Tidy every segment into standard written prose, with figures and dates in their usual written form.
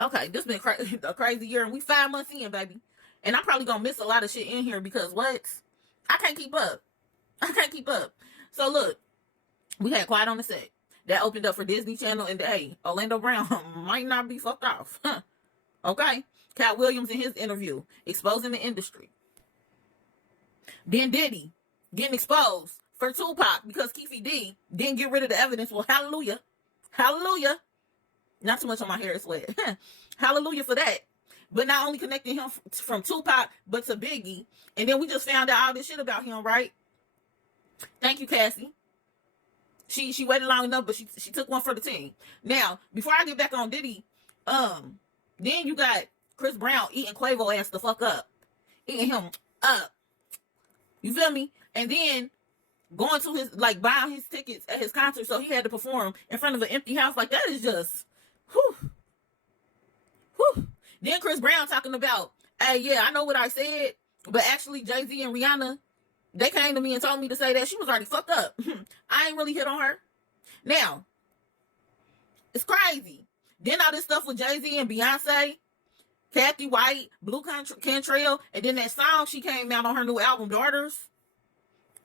Okay, this been a crazy year, and we 5 months in, baby. And I'm probably gonna miss a lot of shit in here because what? I can't keep up. I can't keep up. So look, we had Quiet on the Set. That opened up for Disney Channel, and hey, Orlando Brown might not be fucked off. Okay? Cat Williams in his interview, exposing the industry. Then Diddy getting exposed for Tupac because Keefe D didn't get rid of the evidence. Well, hallelujah. Hallelujah. Not too much on my hair, it's wet. Hallelujah for that. But not only connecting him from Tupac, but to Biggie. And then we just found out all this shit about him, right? Thank you, Cassie. She waited long enough, but she took one for the team. Now, before I get back on Diddy, then you got Chris Brown eating Quavo ass the fuck up. Eating him up. You feel me? And then going to his, like, buying his tickets at his concert so he had to perform in front of an empty house. Like, that is just, whew. Whew. Then Chris Brown talking about, hey, yeah, I know what I said, but actually Jay-Z and Rihanna, they came to me and told me to say that she was already fucked up. I ain't really hit on her. Now, it's crazy. Then all this stuff with Jay-Z and Beyonce, Kathy White, Blue Cantrell, and then that song she came out on her new album, Daughters.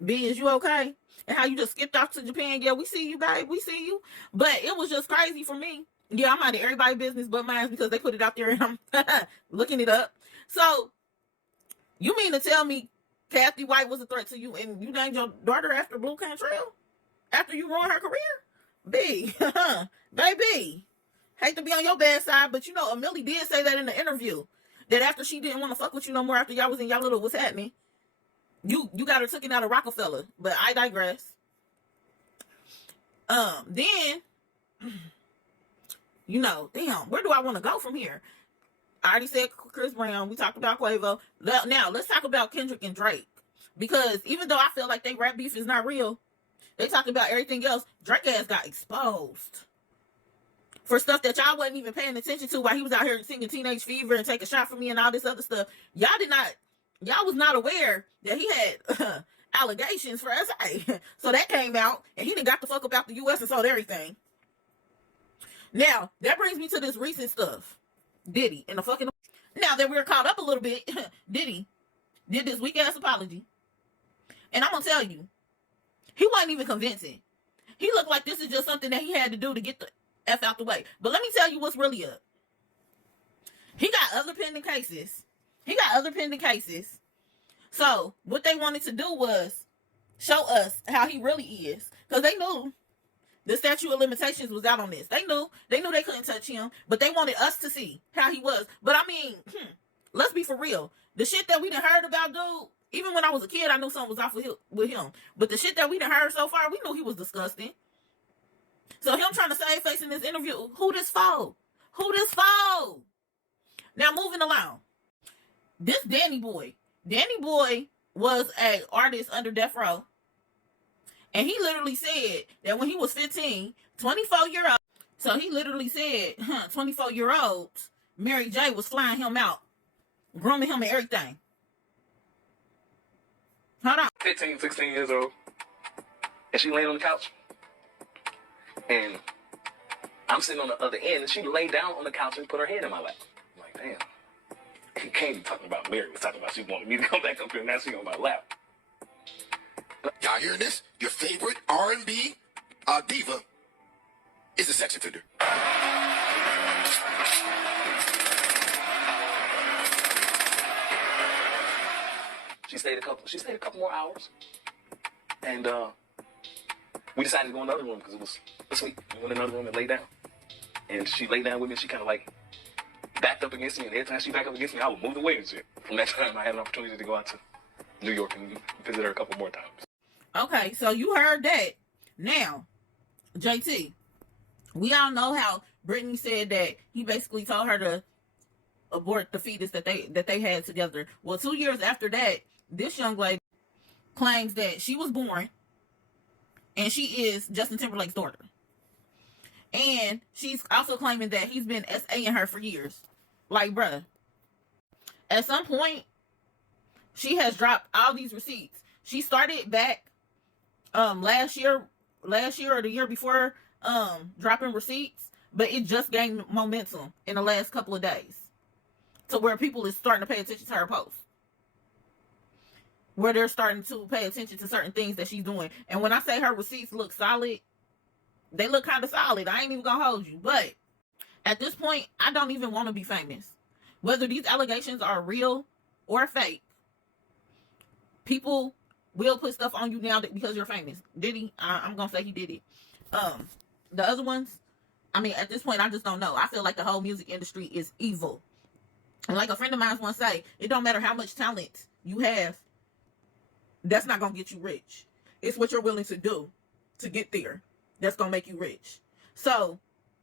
B, is you okay? And how you just skipped off to Japan. Yeah, we see you, babe. We see you. But it was just crazy for me. Yeah, I'm minding everybody's business but mine because they put it out there and I'm looking it up. So, you mean to tell me Kathy White was a threat to you and you named your daughter after Blue Cantrell? After you ruined her career? B, baby. Hate to be on your bad side, but you know, Amelie did say that in the interview. That after she didn't want to fuck with you no more after y'all was in y'all little what's happening, you got her taken out of Rockefeller. But I digress. Then, you know, damn, where do I want to go from here? I already said Chris Brown. We talked about Quavo. Now, let's talk about Kendrick and Drake. Because even though I feel like they rap beef is not real, they talked about everything else. Drake ass got exposed for stuff that y'all wasn't even paying attention to while he was out here singing Teenage Fever and Take a Shot for Me and all this other stuff. Y'all was not aware that he had allegations for SA. So that came out, and he done got the fuck about the U.S. and sold everything. Now, that brings me to this recent stuff. Diddy and the fucking... Now that we're caught up a little bit, Diddy did this weak-ass apology. And I'm gonna tell you, he wasn't even convincing. He looked like this is just something that he had to do to get the F out the way. But let me tell you what's really up. He got other pending cases. So, what they wanted to do was show us how he really is. Because they knew the statute of limitations was out on this. They knew they couldn't touch him. But they wanted us to see how he was. But I mean, let's be for real. The shit that we done heard about, dude, even when I was a kid, I knew something was off with him. But the shit that we done heard so far, we knew he was disgusting. So him trying to save face in this interview, who this for? Who this for? Now moving along. This Danny Boy was an artist under death row. And he literally said that when he was 15, 24-year-old. So he literally said, 24-year-old Mary J was flying him out, grooming him and everything. Hold on. 15, 16 years old. And she laying on the couch. And I'm sitting on the other end, and she laid down on the couch and put her head in my lap. I'm like, damn. He can't be talking about Mary. Was talking about she wanted me to come back up here, and now she on my lap. Y'all hearing this? Your favorite R&B diva is a sex offender. She stayed a couple more hours, and we decided to go in another room because it was asleep. We went in another room and lay down, and she laid down with me. And she kind of like backed up against me, and every time she backed up against me, I would move away and shit. From that time, I had an opportunity to go out to New York and visit her a couple more times. Okay, so you heard that. Now, JT, we all know how Brittany said that he basically told her to abort the fetus that they had together. Well, 2 years after that, this young lady claims that she was born and she is Justin Timberlake's daughter. And she's also claiming that he's been SAing her for years. Like, bruh, at some point, she has dropped all these receipts. She started back last year or the year before dropping receipts. But it just gained momentum in the last couple of days to where people is starting to pay attention to her posts. Where they're starting to pay attention to certain things that she's doing. And when I say her receipts look solid, they look kind of solid. I ain't even gonna hold you. But at this point, I don't even want to be famous. Whether these allegations are real or fake, people will put stuff on you now because you're famous. Did he? I'm gonna say he did it. The other ones, I mean, at this point, I just don't know. I feel like the whole music industry is evil. And like a friend of mine once say, it don't matter how much talent you have, that's not gonna get you rich. It's what you're willing to do to get there that's gonna make you rich. So,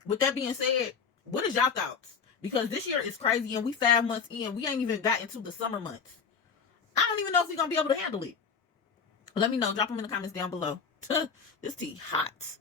with that being said, what is y'all thoughts? Because this year is crazy and we 5 months in. We ain't even got into the summer months. I don't even know if we're gonna be able to handle it. Let me know. Drop them in the comments down below. This tea hot.